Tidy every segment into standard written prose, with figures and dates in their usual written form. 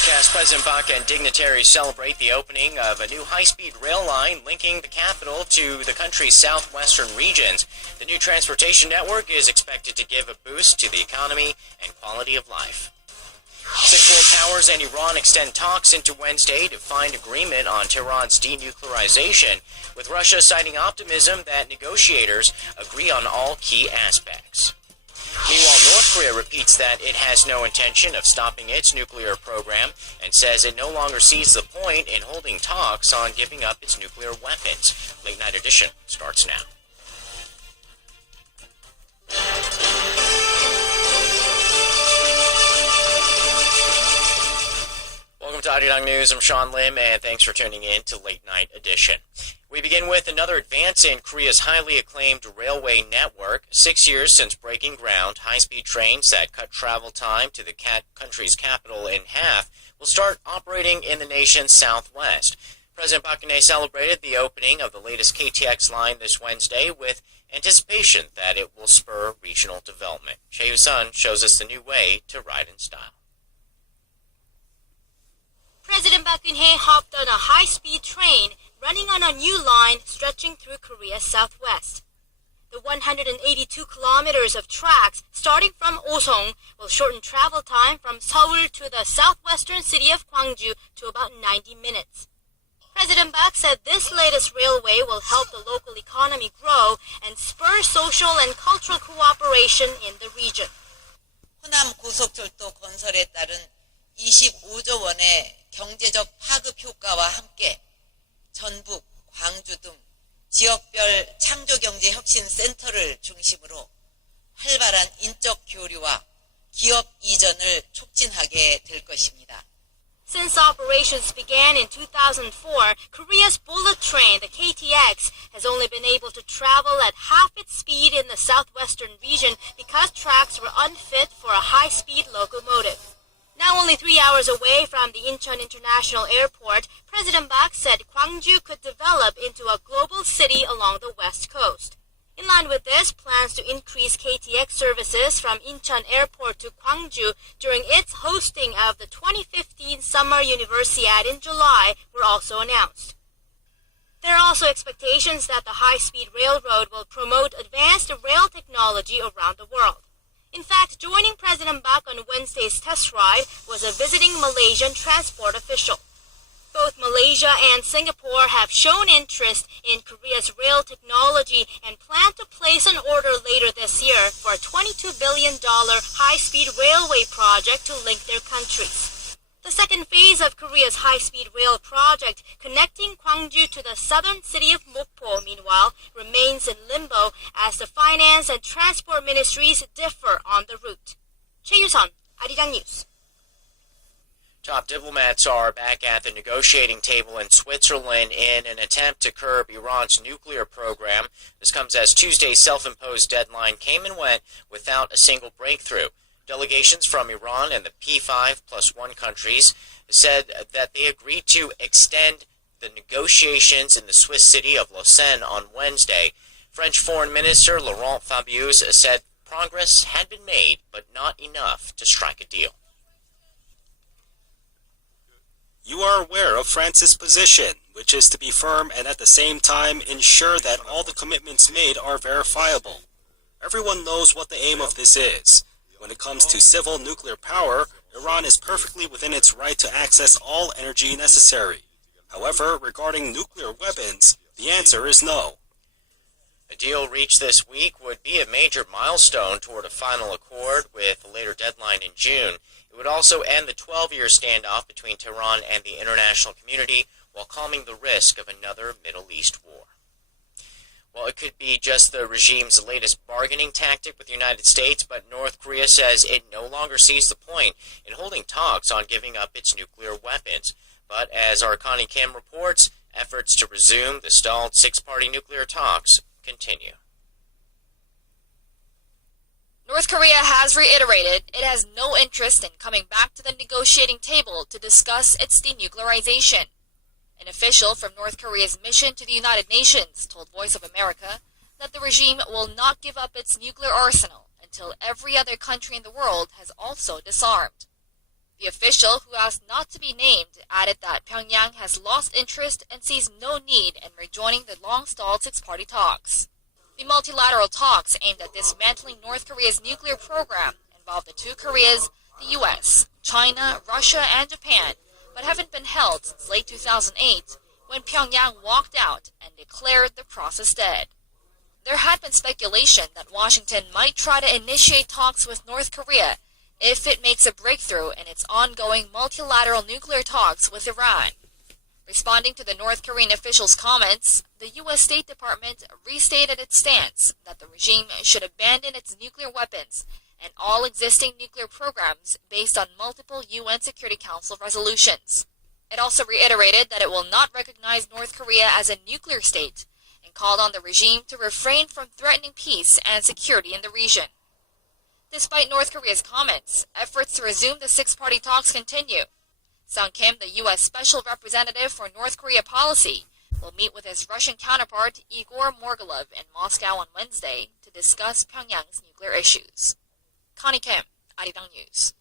broadcast, President Bak and dignitaries celebrate the opening of a new high-speed rail line linking the capital to the country's southwestern regions. The new transportation network is expected to give a boost to the economy and quality of life. Six world powers and Iran extend talks into Wednesday to find agreement on Tehran's denuclearization, with Russia citing optimism that negotiators agree on all key aspects. Meanwhile, North Korea repeats that it has no intention of stopping its nuclear program and says it no longer sees the point in holding talks on giving up its nuclear weapons. Late Night Edition starts now. Welcome to Arirang News. I'm Sean Lim, and thanks for tuning in to Late Night Edition. We begin with another advance in Korea's highly acclaimed railway network. 6 years since breaking ground, high-speed trains that cut travel time to the country's capital in half will start operating in the nation's southwest. President Park Geun-hye celebrated the opening of the latest KTX line this Wednesday with anticipation that it will spur regional development. Chae Yoo-sun shows us the new way to ride in style. President Park Geun-hye hopped on a high-speed train running on a new line stretching through Korea's southwest. The 182 kilometers of tracks starting from Osong will shorten travel time from Seoul to the southwestern city of Gwangju to about 90 minutes. President Park said this latest railway will help the local economy grow and spur social and cultural cooperation in the region. 호남고속철도 건설에 따른 25조 원의 경제적 파급 효과와 함께 전북, 광주 등 지역별 창조경제혁신센터를 중심으로 활발한 인적 교류와 기업 이전을 촉진하게 될 것입니다. Since operations began in 2004, Korea's bullet train, the KTX, has only been able to travel at half its speed in the southwestern region because tracks were unfit for a high-speed locomotive. Now only 3 hours away from the Incheon International Airport, President Park said Gwangju could develop into a global city along the west coast. In line with this, plans to increase KTX services from Incheon Airport to Gwangju during its hosting of the 2015 Summer Universiade in July were also announced. There are also expectations that the high-speed railroad will promote advanced rail technology around the world. In fact, joining President Park on Wednesday's test ride was a visiting Malaysian transport official. Both Malaysia and Singapore have shown interest in Korea's rail technology and plan to place an order later this year for a $22 billion high-speed railway project to link their countries. The second phase of Korea's high-speed rail project, connecting Gwangju to the southern city of Mokpo, meanwhile, remains in limbo as the finance and transport ministries differ on the route. Chae Yoo-sun, Arirang News. Top diplomats are back at the negotiating table in Switzerland in an attempt to curb Iran's nuclear program. This comes as Tuesday's self-imposed deadline came and went without a single breakthrough. Delegations from Iran and the P5+1 countries said that they agreed to extend the negotiations in the Swiss city of Lausanne on Wednesday. French Foreign Minister Laurent Fabius said progress had been made, but not enough to strike a deal. You are aware of France's position, which is to be firm and at the same time ensure that all the commitments made are verifiable. Everyone knows what the aim of this is. When it comes to civil nuclear power, Iran is perfectly within its right to access all energy necessary. However, regarding nuclear weapons, the answer is no. A deal reached this week would be a major milestone toward a final accord with a later deadline in June. It would also end the 12-year standoff between Tehran and the international community while calming the risk of another Middle East war. Well, it could be just the regime's latest bargaining tactic with the United States, but North Korea says it no longer sees the point in holding talks on giving up its nuclear weapons. But as our Connie Kim reports, efforts to resume the stalled six-party nuclear talks continue. North Korea has reiterated it has no interest in coming back to the negotiating table to discuss its denuclearization. An official from North Korea's mission to the United Nations told Voice of America that the regime will not give up its nuclear arsenal until every other country in the world has also disarmed. The official, who asked not to be named, added that Pyongyang has lost interest and sees no need in rejoining the long-stalled six-party talks. The multilateral talks aimed at dismantling North Korea's nuclear program involve the two Koreas, the U.S., China, Russia, and Japan, but haven't been held since late 2008, when Pyongyang walked out and declared the process dead. There had been speculation that Washington might try to initiate talks with North Korea if it makes a breakthrough in its ongoing multilateral nuclear talks with Iran. Responding to the North Korean official's comments, the U.S. State Department restated its stance that the regime should abandon its nuclear weapons and all existing nuclear programs based on multiple UN Security Council resolutions. It also reiterated that it will not recognize North Korea as a nuclear state and called on the regime to refrain from threatening peace and security in the region. Despite North Korea's comments, efforts to resume the six-party talks continue. Sung Kim, the U.S. Special Representative for North Korea policy, will meet with his Russian counterpart Igor Morgulov in Moscow on Wednesday to discuss Pyongyang's nuclear issues. Connie Kim, Arirang News.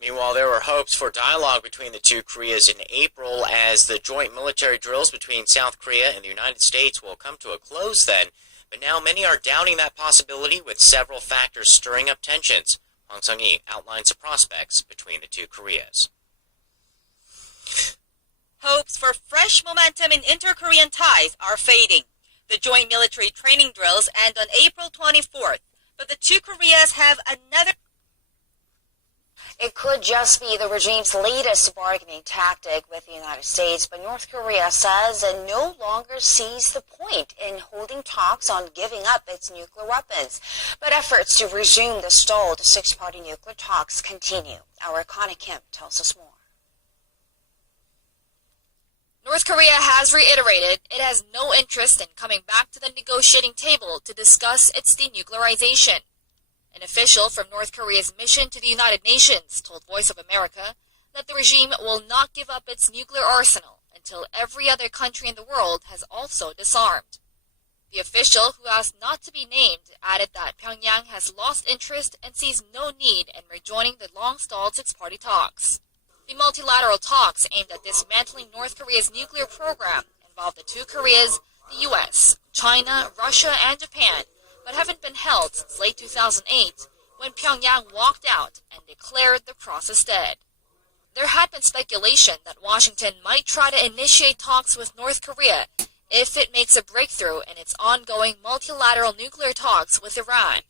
Meanwhile, there were hopes for dialogue between the two Koreas in April as the joint military drills between South Korea and the United States will come to a close then. But now many are doubting that possibility, with several factors stirring up tensions. Hwang Sung-hee outlines the prospects between the two Koreas. Hopes for fresh momentum in inter-Korean ties are fading. The joint military training drills end on April 24th, but the two Koreas have another. It could just be the regime's latest bargaining tactic with the United States, but North Korea says it no longer sees the point in holding talks on giving up its nuclear weapons. But efforts to resume the stalled six-party nuclear talks continue. Our Connie Kim tells us more. North Korea has reiterated it has no interest in coming back to the negotiating table to discuss its denuclearization. An official from North Korea's mission to the United Nations told Voice of America that the regime will not give up its nuclear arsenal until every other country in the world has also disarmed. The official, who asked not to be named, added that Pyongyang has lost interest and sees no need in rejoining the long-stalled six-party talks. The multilateral talks aimed at dismantling North Korea's nuclear program involve the two Koreas, the U.S., China, Russia, and Japan, but haven't been held since late 2008, when Pyongyang walked out and declared the process dead. There had been speculation that Washington might try to initiate talks with North Korea if it makes a breakthrough in its ongoing multilateral nuclear talks with Iran.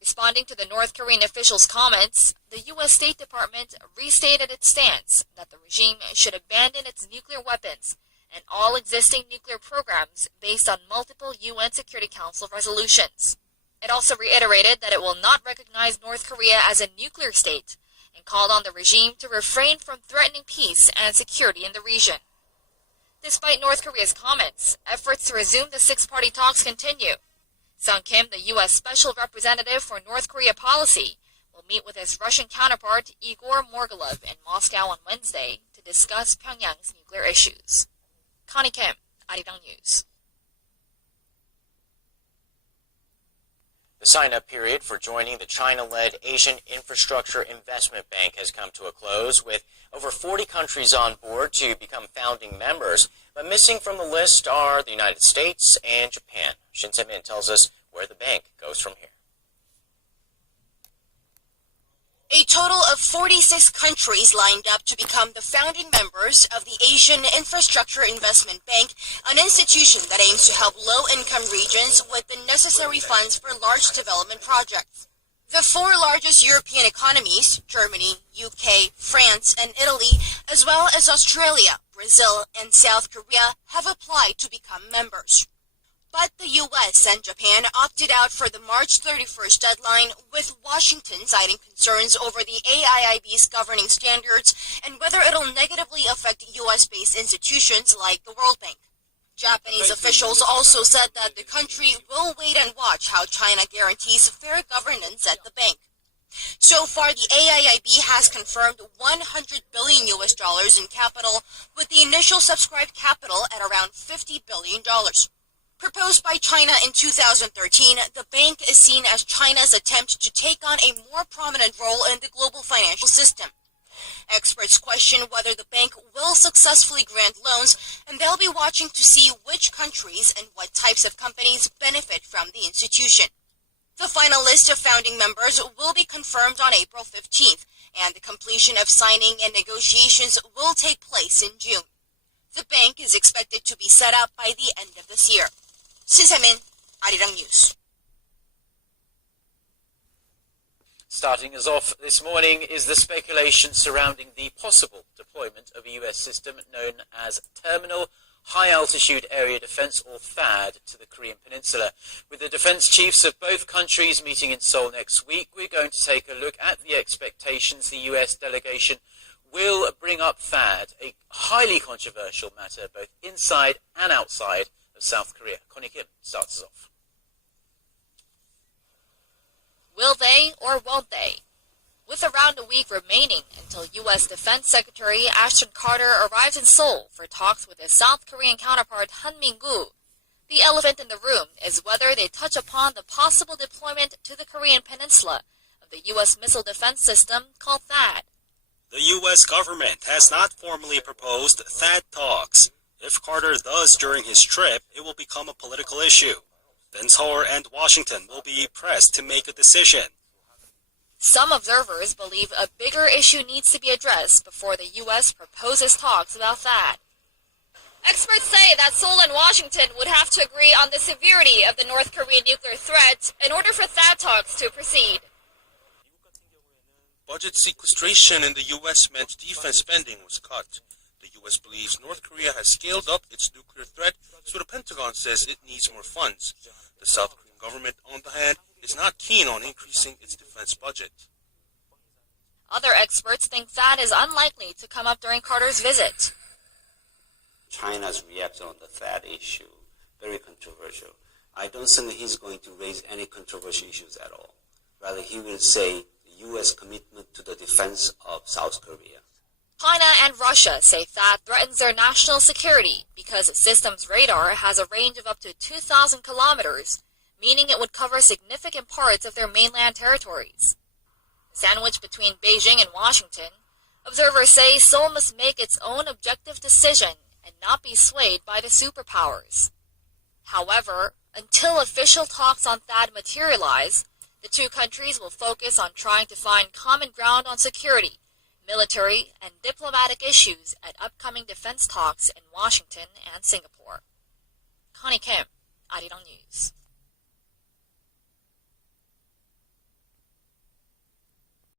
Responding to the North Korean official's comments, the U.S. State Department restated its stance that the regime should abandon its nuclear weapons and all existing nuclear programs based on multiple UN Security Council resolutions. It also reiterated that it will not recognize North Korea as a nuclear state and called on the regime to refrain from threatening peace and security in the region. Despite North Korea's comments, efforts to resume the six-party talks continue. Sung Kim, the U.S. Special Representative for North Korea policy, will meet with his Russian counterpart Igor Morgulov in Moscow on Wednesday to discuss Pyongyang's nuclear issues. Connie Kim, Arirang News. The sign-up period for joining the China-led Asian Infrastructure Investment Bank has come to a close, with over 40 countries on board to become founding members. But missing from the list are the United States and Japan. Shin Se-min tells us where the bank goes from here. A total of 46 countries lined up to become the founding members of the Asian Infrastructure Investment Bank, an institution that aims to help low-income regions with the necessary funds for large development projects. The four largest European economies, Germany, UK, France, and Italy, as well as Australia, Brazil, and South Korea, have applied to become members. But the U.S. and Japan opted out for the March 31st deadline, with Washington citing concerns over the AIIB's governing standards and whether it'll negatively affect U.S.-based institutions like the World Bank. Japanese officials also said that the country will wait and watch how China guarantees fair governance at the bank. So far, the AIIB has confirmed $100 billion in capital, with the initial subscribed capital at around $50 billion. Proposed by China in 2013, the bank is seen as China's attempt to take on a more prominent role in the global financial system. Experts question whether the bank will successfully grant loans, and they'll be watching to see which countries and what types of companies benefit from the institution. The final list of founding members will be confirmed on April 15th, and the completion of signing and negotiations will take place in June. The bank is expected to be set up by the end of this year. 신세민, 아리랑 뉴스. Starting us off this morning is the speculation surrounding the possible deployment of a U.S. system known as Terminal High Altitude Area Defense, or THAAD, to the Korean Peninsula. With the defense chiefs of both countries meeting in Seoul next week, we're going to take a look at the expectations the U.S. delegation will bring up THAAD, a highly controversial matter both inside and outside of South Korea. Connie Kim starts us off. Will they or won't they? With around a week remaining until U.S. Defense Secretary Ashton Carter arrives in Seoul for talks with his South Korean counterpart Han Min-gu, the elephant in the room is whether they touch upon the possible deployment to the Korean Peninsula of the U.S. missile defense system called THAAD. The U.S. government has not formally proposed THAAD talks. If Carter does during his trip, it will become a political issue. Then Seoul and Washington will be pressed to make a decision. Some observers believe a bigger issue needs to be addressed before the U.S. proposes talks about THAAD. Experts say that Seoul and Washington would have to agree on the severity of the North Korean nuclear threat in order for THAAD talks to proceed. Budget sequestration in the U.S. meant defense spending was cut. The U.S. believes North Korea has scaled up its nuclear threat, so the Pentagon says it needs more funds. The South Korean government, on the hand, is not keen on increasing its defense budget. Other experts think THAAD is unlikely to come up during Carter's visit. China's reaction on the THAAD issue, very controversial. I don't think he's going to raise any controversial issues at all. Rather, he will say the U.S. commitment to the defense of South Korea. China and Russia say THAAD threatens their national security because the system's radar has a range of up to 2,000 kilometers, meaning it would cover significant parts of their mainland territories. Sandwiched between Beijing and Washington, observers say Seoul must make its own objective decision and not be swayed by the superpowers. However, until official talks on THAAD materialize, the two countries will focus on trying to find common ground on security, military, and diplomatic issues at upcoming defense talks in Washington and Singapore. Connie Kim, Arirang News.